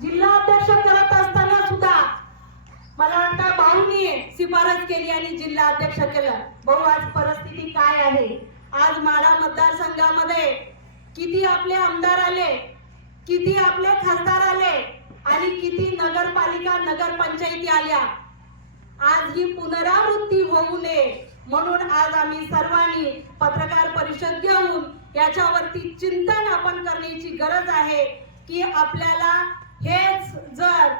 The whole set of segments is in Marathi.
जिल्हा अध्यक्ष करत असताना सुद्धा मला वाटतं भाऊनी शिफारस केली आणि जिल्हा अध्यक्ष केलं। भाऊ, आज परिस्थिती काय आहे? आज माढा मतदारसंघामध्ये किती आपले आमदार आले, किती आपले खासदार आले आणि किती नगरपालिका नगरपंचायती आल्या। आज ही पुनरावृत्ती होऊ नये म्हणून आज आम्ही सर्वांनी पत्रकार परिषद घेऊन याच्यावरती चिंतन आपण करण्याची गरज आहे की आपल्याला हेच जर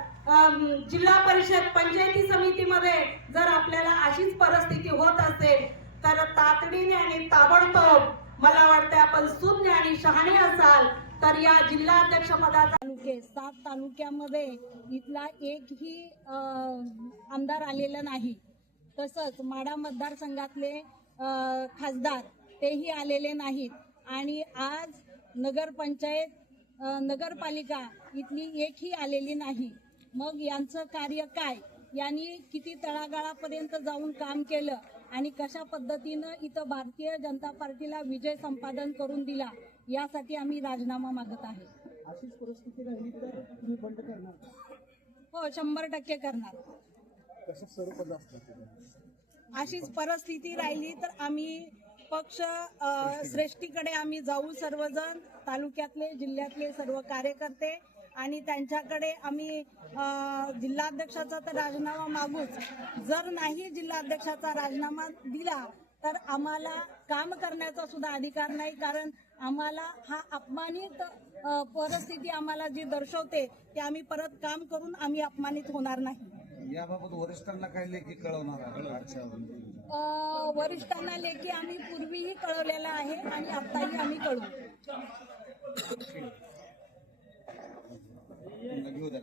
जिल्हा परिषद पंचायती समितीमध्ये जर आपल्याला अशीच परिस्थिती होत असेल तर तातडीने आणि ताबडतोब मला वाटतं आपण सुज्ञ आणि शहाणे असाल तर या जिल्हाध्यक्ष पदाचा 7 तालुक्यामध्ये इथला एकही आमदार आलेला नाही। तसंच माढा मतदारसंघातले खासदार तेही आलेले नाहीत आणि आज नगरपंचायत नगरपालिका इथली एकही आलेली नाही। मग यांचं कार्य काय? यांनी किती तळागाळापर्यंत जाऊन काम केलं आणि कशा पद्धतीनं इथं भारतीय जनता पार्टीला विजय संपादन करून दिला, यासाठी आम्ही राजीनामा मागत आहे। अशीच परिस्थिती राहिली तर तुम्ही बंद करणार का? हो, 100% करणार। कशा स्वरूपात असतात? अशीच परिस्थिती राहिली तर आम्ही पक्ष श्रेष्ठीकडे आम्ही जाऊ, सर्वजण तालुक्यातले जिल्ह्यातले सर्व कार्यकर्ते आणि त्यांच्याकडे आम्ही जिल्हाध्यक्षाचा तर राजीनामा मागूच। जर नाही जिल्हाध्यक्षाचा राजीनामा दिला तर आम्हाला काम करण्याचा सुद्धा अधिकार नाही, कारण आम्हाला हा अपमानित परिस्थिती आम्हाला जी दर्शवते ते आम्ही परत काम करून आम्ही अपमानित होणार नाही। याबाबत वरिष्ठांना काय लेखी कळवणार? वरिष्ठांना लेखी आम्ही पूर्वीही कळवलेला आहे आणि आताही आम्ही कळवू। घेऊ द्या